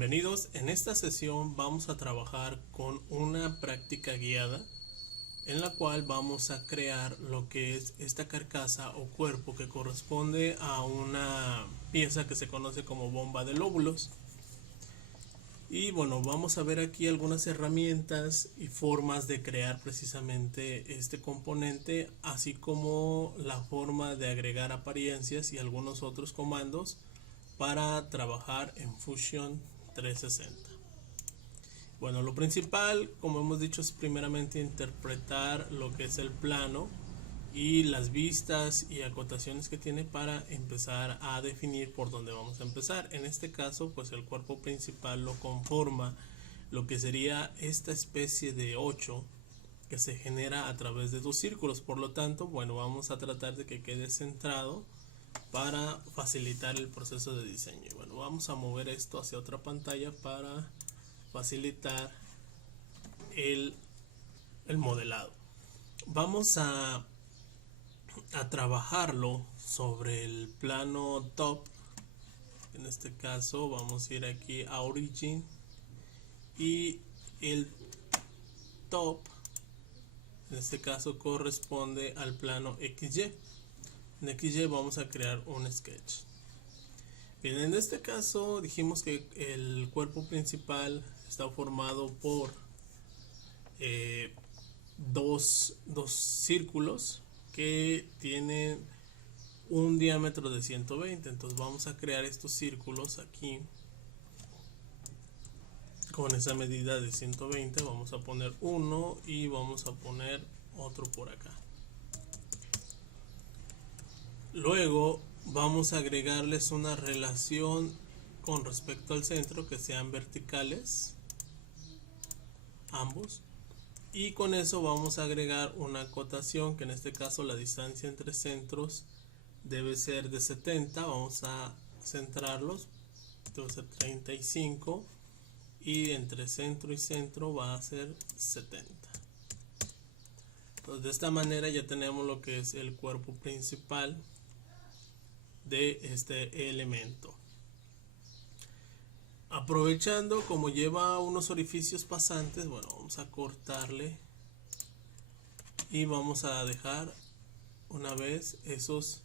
Bienvenidos. En esta sesión vamos a trabajar con una práctica guiada en la cual vamos a crear lo que es esta carcasa o cuerpo que corresponde a una pieza que se conoce como bomba de lóbulos. Y bueno, vamos a ver aquí algunas herramientas y formas de crear precisamente este componente, así como la forma de agregar apariencias y algunos otros comandos para trabajar en Fusion 360. Bueno, lo principal, como hemos dicho, es primeramente interpretar lo que es el plano y las vistas y acotaciones que tiene para empezar a definir por dónde vamos a empezar. En este caso, pues el cuerpo principal lo conforma lo que sería esta especie de 8 que se genera a través de dos círculos. Por lo tanto, bueno, vamos a tratar de que quede centrado para facilitar el proceso de diseño. Y bueno, vamos a mover esto hacia otra pantalla para facilitar el modelado. Vamos a trabajarlo sobre el plano top. En este caso vamos a ir aquí a Origin y el top en este caso corresponde al plano XY. En XY vamos a crear un sketch. Bien, en este caso dijimos que el cuerpo principal está formado por dos círculos que tienen un diámetro de 120. Entonces vamos a crear estos círculos aquí con esa medida de 120. Vamos a poner uno y vamos a poner otro por acá. Luego vamos a agregarles una relación con respecto al centro que sean verticales ambos, y con eso vamos a agregar una acotación que en este caso la distancia entre centros debe ser de 70. Vamos a centrarlos, debe ser 35, y entre centro y centro va a ser 70. Entonces de esta manera ya tenemos lo que es el cuerpo principal de este elemento. Aprovechando, como lleva unos orificios pasantes, bueno, vamos a cortarle y vamos a dejar una vez esos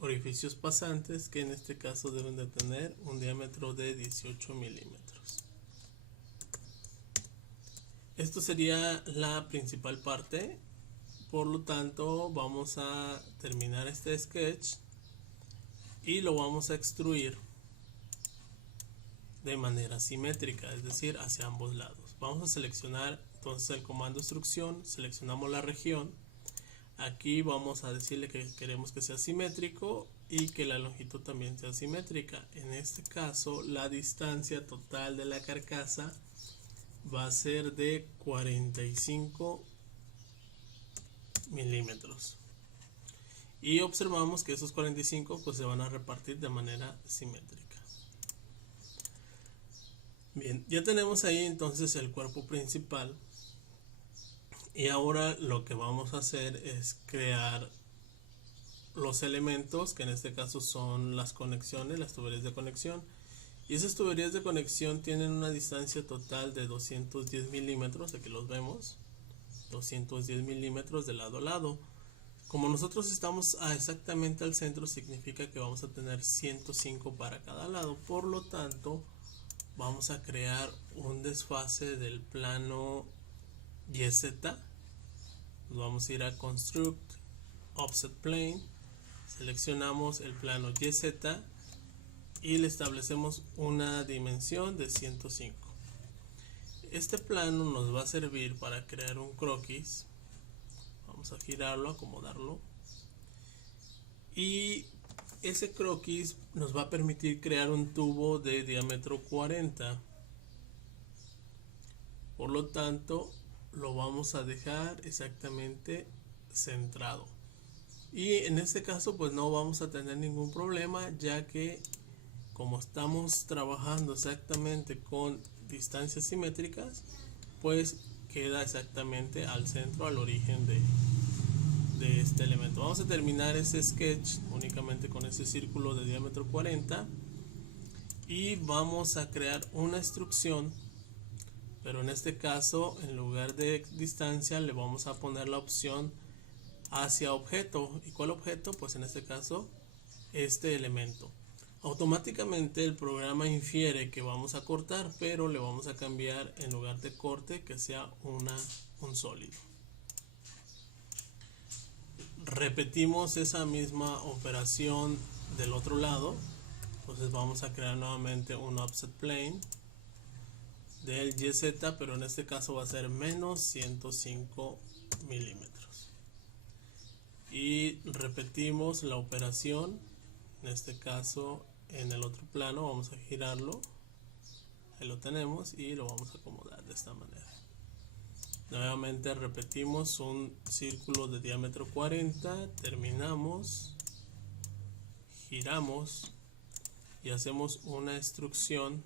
orificios pasantes, que en este caso deben de tener un diámetro de 18 milímetros. Esto sería la principal parte. Por lo tanto, vamos a terminar este sketch y lo vamos a extruir de manera simétrica, es decir, hacia ambos lados. Vamos a seleccionar entonces el comando extrusión, seleccionamos la región. Aquí vamos a decirle que queremos que sea simétrico y que la longitud también sea simétrica. En este caso, la distancia total de la carcasa va a ser de 45 milímetros. Y observamos que esos 45 pues se van a repartir de manera simétrica. Bien, ya tenemos ahí entonces el cuerpo principal, y ahora lo que vamos a hacer es crear los elementos, que en este caso son las conexiones, las tuberías de conexión. Y esas tuberías de conexión tienen una distancia total de 210 milímetros, aquí los vemos, 210 milímetros de lado a lado. Como nosotros estamos exactamente al centro, significa que vamos a tener 105 para cada lado. Por lo tanto, vamos a crear un desfase del plano YZ. Vamos a ir a Construct, Offset Plane, seleccionamos el plano YZ y le establecemos una dimensión de 105. Este plano nos va a servir para crear un croquis. Vamos a girarlo, acomodarlo, y ese croquis nos va a permitir crear un tubo de diámetro 40. Por lo tanto, lo vamos a dejar exactamente centrado. Y en este caso pues no vamos a tener ningún problema, ya que como estamos trabajando exactamente con distancias simétricas, pues queda exactamente al centro, al origen de este elemento. Vamos a terminar ese sketch únicamente con ese círculo de diámetro 40 y vamos a crear una instrucción, pero en este caso en lugar de distancia le vamos a poner la opción hacia objeto. ¿Y cuál objeto? Pues en este caso este elemento. Automáticamente el programa infiere que vamos a cortar, pero le vamos a cambiar en lugar de corte que sea un sólido. Repetimos esa misma operación del otro lado. Entonces vamos a crear nuevamente un offset plane del YZ, pero en este caso va a ser menos 105 milímetros. Y repetimos la operación, en este caso en el otro plano vamos a girarlo. Ahí lo tenemos y lo vamos a acomodar de esta manera. Nuevamente repetimos un círculo de diámetro 40, terminamos, giramos y hacemos una instrucción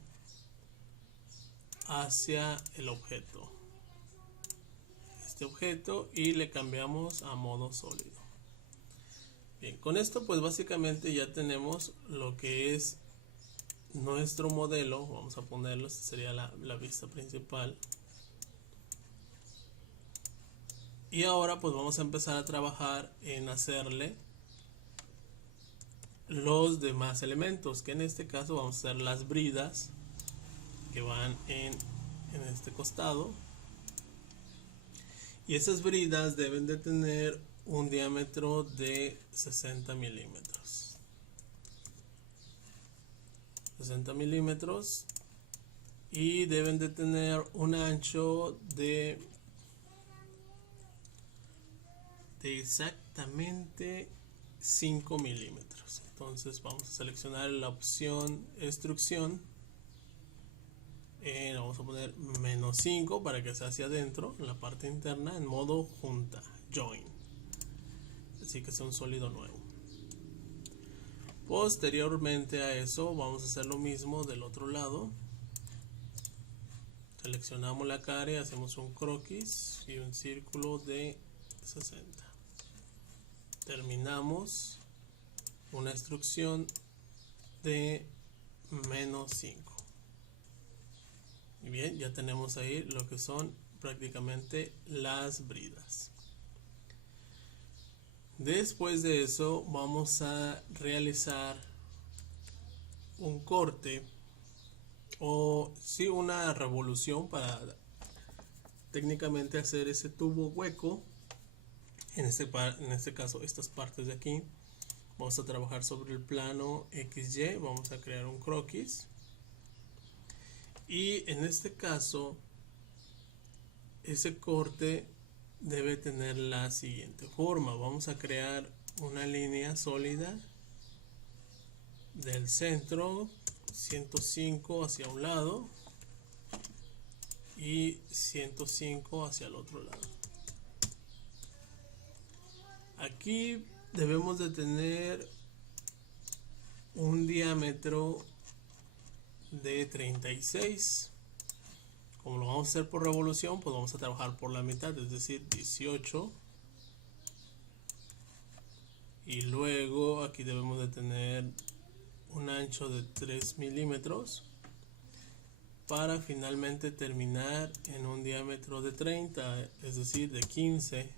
hacia el objeto, este objeto, y le cambiamos a modo sólido. Bien, con esto pues básicamente ya tenemos lo que es nuestro modelo. Vamos a ponerlo, esta sería la vista principal. Y ahora pues vamos a empezar a trabajar en hacerle los demás elementos, que en este caso vamos a hacer las bridas que van en este costado. Y esas bridas deben de tener un diámetro de 60 milímetros. 60 milímetros. Y deben de tener un ancho de exactamente 5 milímetros. Entonces vamos a seleccionar la opción instrucción. Vamos a poner menos 5 para que sea hacia adentro, en la parte interna, en modo junta, join. Así que sea un sólido nuevo. Posteriormente a eso vamos a hacer lo mismo del otro lado. Seleccionamos la cara y hacemos un croquis y un círculo de 60. Terminamos una instrucción de menos 5. Y bien, ya tenemos ahí lo que son prácticamente las bridas. Después de eso vamos a realizar un corte, o sí, una revolución, para técnicamente hacer ese tubo hueco. En este caso estas partes de aquí vamos a trabajar sobre el plano XY. Vamos a crear un croquis y en este caso ese corte debe tener la siguiente forma. Vamos a crear una línea sólida del centro, 105 hacia un lado y 105 hacia el otro lado. Aquí debemos de tener un diámetro de 36. Como lo vamos a hacer por revolución, pues vamos a trabajar por la mitad, es decir, 18. Y luego aquí debemos de tener un ancho de 3 milímetros para finalmente terminar en un diámetro de 30, es decir, de 15.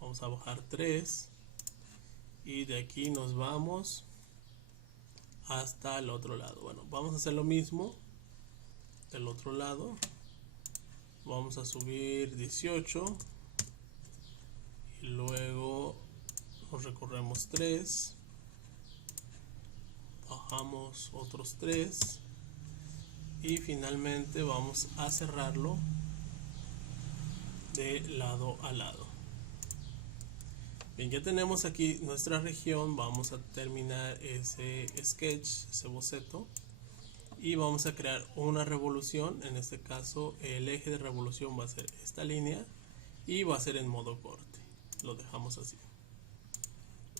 Vamos a bajar 3 y de aquí nos vamos hasta el otro lado. Bueno, vamos a hacer lo mismo del otro lado. Vamos a subir 18 y luego nos recorremos 3, bajamos otros 3 y finalmente vamos a cerrarlo de lado a lado. Bien, ya tenemos aquí nuestra región. Vamos a terminar ese sketch, ese boceto, y vamos a crear una revolución. En este caso el eje de revolución va a ser esta línea y va a ser en modo corte. Lo dejamos así.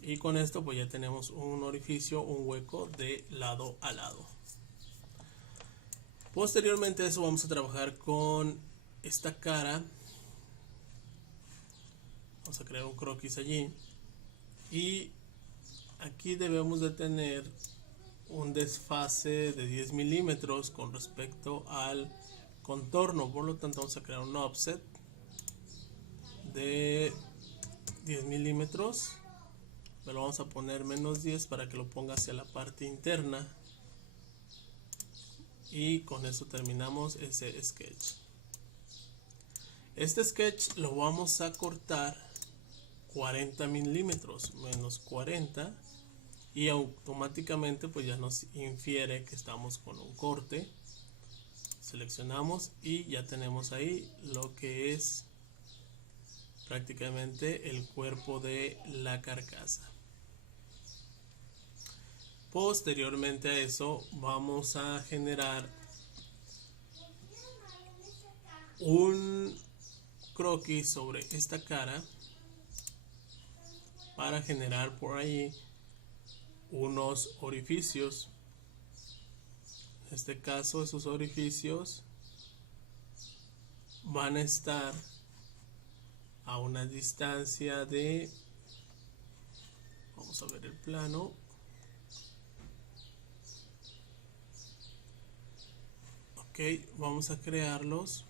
Y con esto pues ya tenemos un orificio, un hueco de lado a lado. Posteriormente a eso vamos a trabajar con esta cara. Vamos a crear un croquis allí y aquí debemos de tener un desfase de 10 milímetros con respecto al contorno, por lo tanto vamos a crear un offset de 10 milímetros, pero vamos a poner menos 10 para que lo ponga hacia la parte interna, y con eso terminamos ese sketch. Este sketch lo vamos a cortar 40 milímetros menos 40, y automáticamente pues ya nos infiere que estamos con un corte. Seleccionamos y ya tenemos ahí lo que es prácticamente el cuerpo de la carcasa. Posteriormente a eso vamos a generar un croquis sobre esta cara para generar por ahí unos orificios. En este caso esos orificios van a estar a una distancia de, vamos a ver el plano, ok, vamos a crearlos,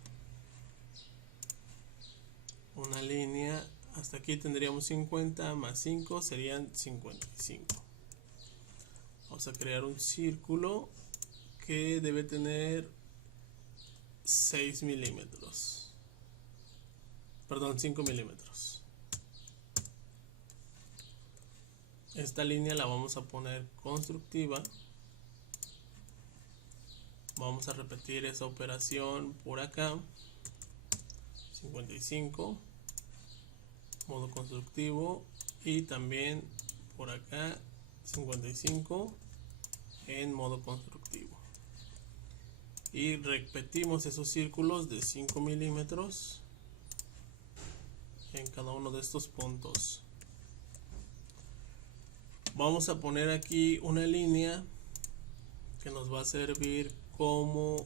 una línea, hasta aquí tendríamos 50 más 5 serían 55. Vamos a crear un círculo que debe tener 6 milímetros, perdón, 5 milímetros. Esta línea la vamos a poner constructiva. Vamos a repetir esa operación por acá, 55, modo constructivo, y también por acá 55 en modo constructivo, y repetimos esos círculos de 5 milímetros en cada uno de estos puntos. Vamos a poner aquí una línea que nos va a servir como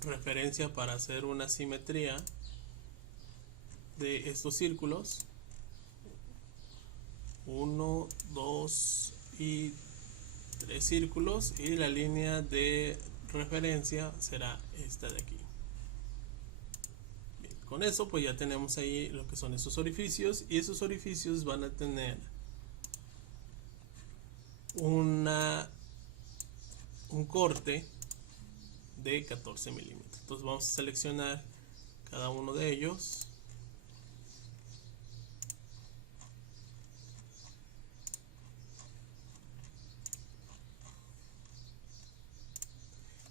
referencia para hacer una simetría de estos círculos. 1, 2 y 3 círculos, y la línea de referencia será esta de aquí. Bien, con eso pues ya tenemos ahí lo que son esos orificios, y esos orificios van a tener un corte de 14 milímetros. Entonces vamos a seleccionar cada uno de ellos,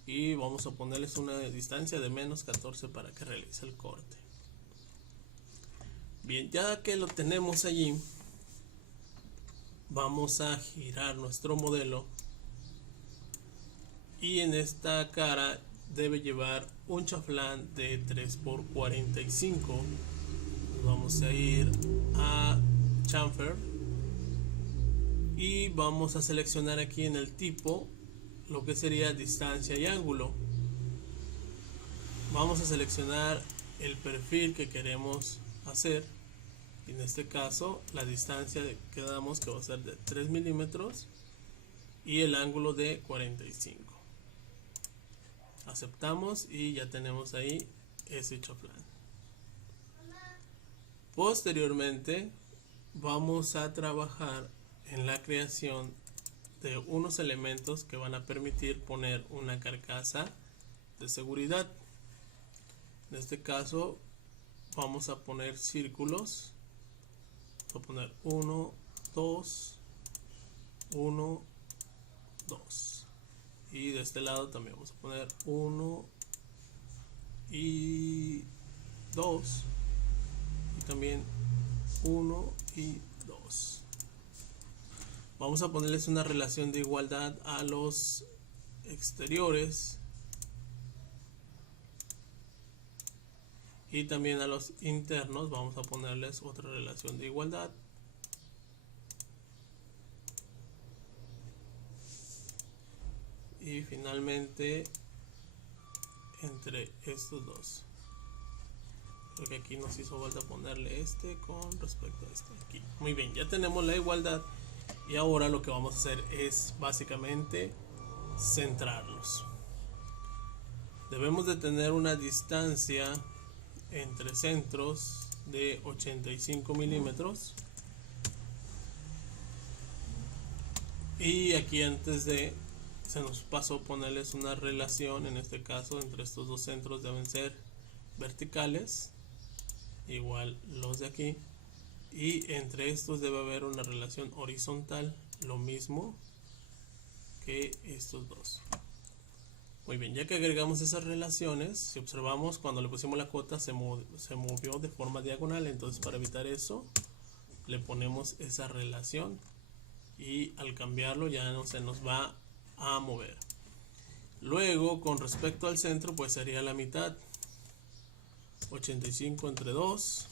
y vamos a ponerles una distancia de menos 14 para que realice el corte. Bien, ya que lo tenemos allí, vamos a girar nuestro modelo, y en esta cara debe llevar un chaflán de 3×45. Vamos a ir a chamfer y vamos a seleccionar aquí en el tipo lo que sería distancia y ángulo. Vamos a seleccionar el perfil que queremos hacer, y en este caso la distancia que damos, que va a ser de 3 milímetros, y el ángulo de 45. Aceptamos y ya tenemos ahí ese chaflán. Posteriormente vamos a trabajar en la creación de unos elementos que van a permitir poner una carcasa de seguridad. En este caso vamos a poner círculos. Voy a poner 1, 2, 1, 2. Y de este lado también vamos a poner 1 y 2. Y también 1 y 2. Vamos a ponerles una relación de igualdad a los exteriores y también a los internos. Vamos a ponerles otra relación de igualdad. Y finalmente entre estos dos, porque aquí nos hizo falta ponerle este con respecto a este aquí. Muy bien, ya tenemos la igualdad, Y ahora lo que vamos a hacer es básicamente centrarlos. Debemos de tener una distancia entre centros de 85 milímetros. Y aquí antes de se nos pasó ponerles una relación, en este caso entre estos dos centros deben ser verticales, igual los de aquí, y entre estos debe haber una relación horizontal, lo mismo que estos dos. Muy bien, ya que agregamos esas relaciones, si observamos cuando le pusimos la cota se movió de forma diagonal, entonces para evitar eso le ponemos esa relación y al cambiarlo ya no se nos va a mover. Luego con respecto al centro pues sería la mitad, 85 entre 2,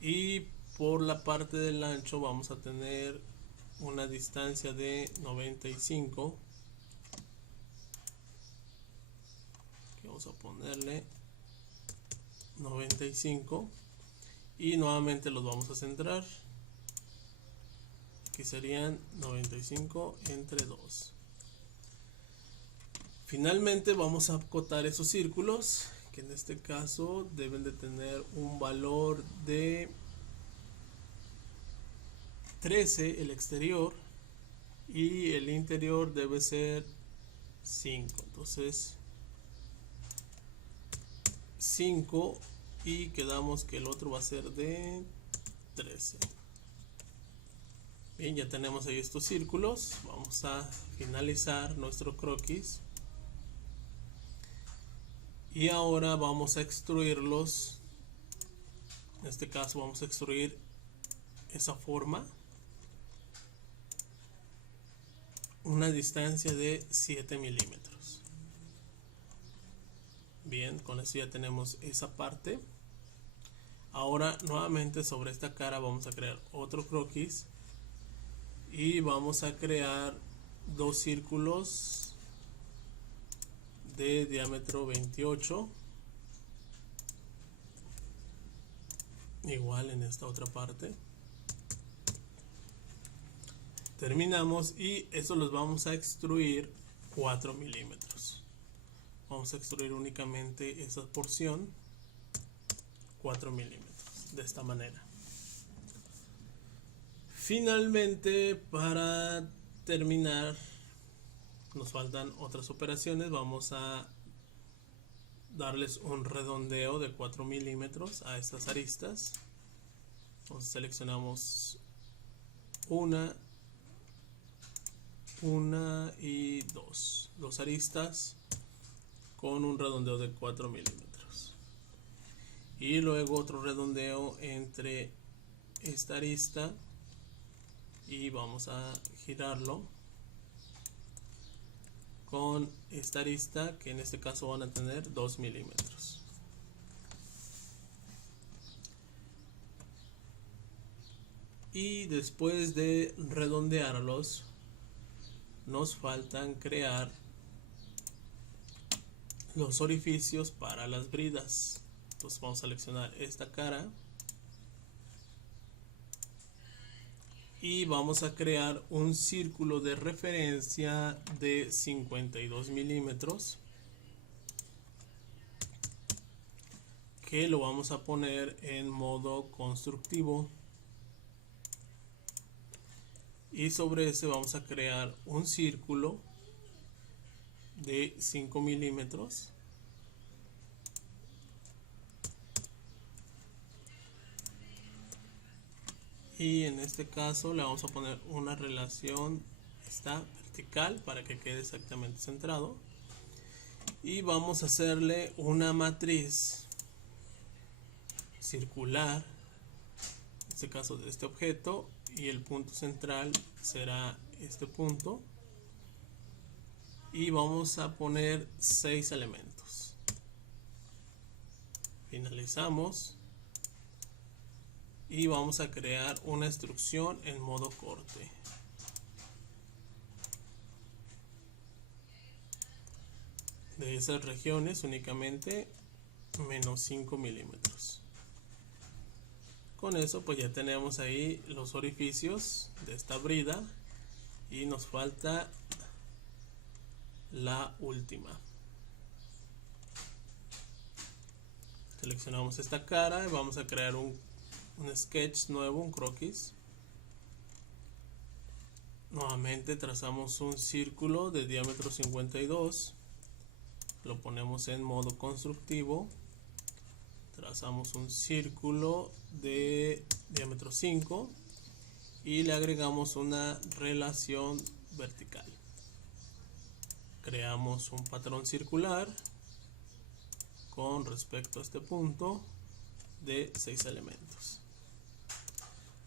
y por la parte del ancho vamos a tener una distancia de 95. Aquí vamos a ponerle 95 y nuevamente los vamos a centrar. Aquí serían 95 entre 2. Finalmente vamos a acotar esos círculos, que en este caso deben de tener un valor de 13 el exterior y el interior debe ser 5. Entonces 5 y quedamos que el otro va a ser de 13. Bien, ya tenemos ahí estos círculos. Vamos a finalizar nuestro croquis. Y ahora vamos a extruirlos. En este caso vamos a extruir esa forma. Una distancia de 7 milímetros. Bien, con eso ya tenemos esa parte. Ahora nuevamente sobre esta cara vamos a crear otro croquis. Y vamos a crear dos círculos de diámetro 28, igual en esta otra parte. Terminamos y eso los vamos a extruir 4 milímetros. Vamos a extruir únicamente esa porción 4 milímetros de esta manera. Finalmente, para terminar, nos faltan otras operaciones. Vamos a darles un redondeo de 4 milímetros a estas aristas. Entonces seleccionamos una y dos aristas con un redondeo de 4 milímetros. Y luego otro redondeo entre esta arista y vamos a girarlo con esta arista, que en este caso van a tener 2 milímetros. Y después de redondearlos nos faltan crear los orificios para las bridas. Entonces vamos a seleccionar esta cara y vamos a crear un círculo de referencia de 52 milímetros que lo vamos a poner en modo constructivo, y sobre ese vamos a crear un círculo de 5 milímetros y en este caso le vamos a poner una relación vertical para que quede exactamente centrado, y vamos a hacerle una matriz circular, en este caso de este objeto, y el punto central será este punto, y vamos a poner 6 elementos. Finalizamos y vamos a crear una instrucción en modo corte. De esas regiones únicamente menos 5 milímetros. Con eso pues ya tenemos ahí los orificios de esta brida y nos falta la última. Seleccionamos esta cara y vamos a crear un sketch nuevo, un croquis. Nuevamente trazamos un círculo de diámetro 52, lo ponemos en modo constructivo, trazamos un círculo de diámetro 5 y le agregamos una relación vertical. Creamos un patrón circular con respecto a este punto de 6 elementos.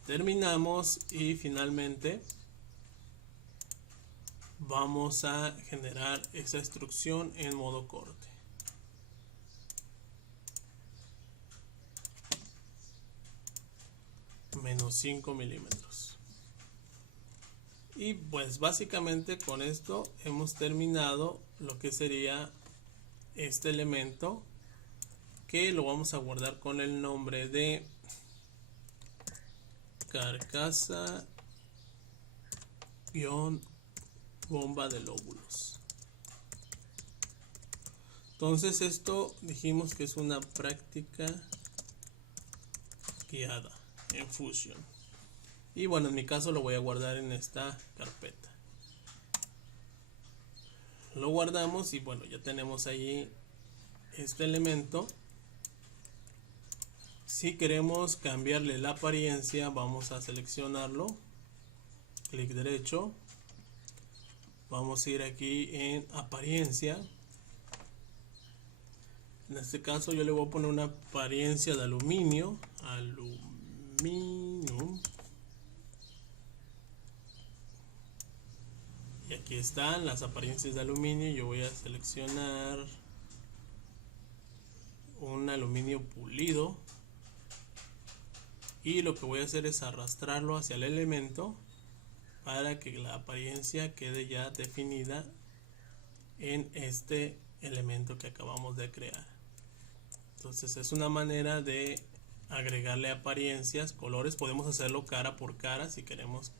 Terminamos y finalmente vamos a generar esa instrucción en modo corte. Menos 5 milímetros. Y pues básicamente con esto hemos terminado lo que sería este elemento, que lo vamos a guardar con el nombre de carcasa bomba de lóbulos. Entonces esto dijimos que es una práctica guiada en Fusion, y bueno, en mi caso lo voy a guardar en esta carpeta. Lo guardamos y bueno, ya tenemos ahí este elemento. Si queremos cambiarle la apariencia, vamos a seleccionarlo, clic derecho, vamos a ir aquí en apariencia. En este caso yo le voy a poner una apariencia de aluminio, y aquí están las apariencias de aluminio. Yo voy a seleccionar un aluminio pulido y lo que voy a hacer es arrastrarlo hacia el elemento para que la apariencia quede ya definida en este elemento que acabamos de crear. Entonces es una manera de agregarle apariencias, colores. Podemos hacerlo cara por cara. Si queremos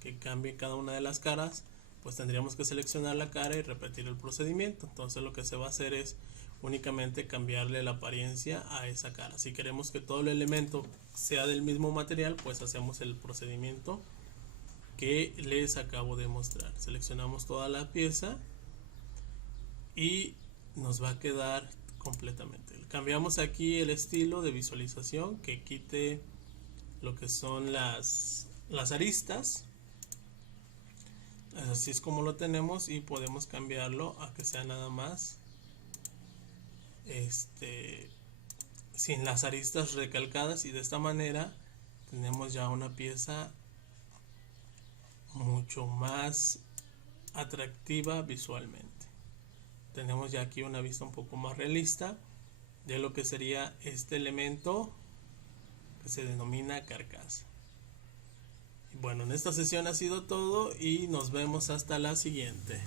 que cambie cada una de las caras, pues tendríamos que seleccionar la cara y repetir el procedimiento. Entonces lo que se va a hacer es únicamente cambiarle la apariencia a esa cara. Si queremos que todo el elemento sea del mismo material, pues hacemos el procedimiento que les acabo de mostrar. Seleccionamos toda la pieza y nos va a quedar completamente. Cambiamos aquí el estilo de visualización, que quite lo que son las aristas. Así es como lo tenemos, y podemos cambiarlo a que sea nada más sin las aristas recalcadas, y de esta manera tenemos ya una pieza mucho más atractiva visualmente. Tenemos ya aquí una vista un poco más realista de lo que sería este elemento que se denomina carcasa. Bueno, en esta sesión ha sido todo y nos vemos hasta la siguiente.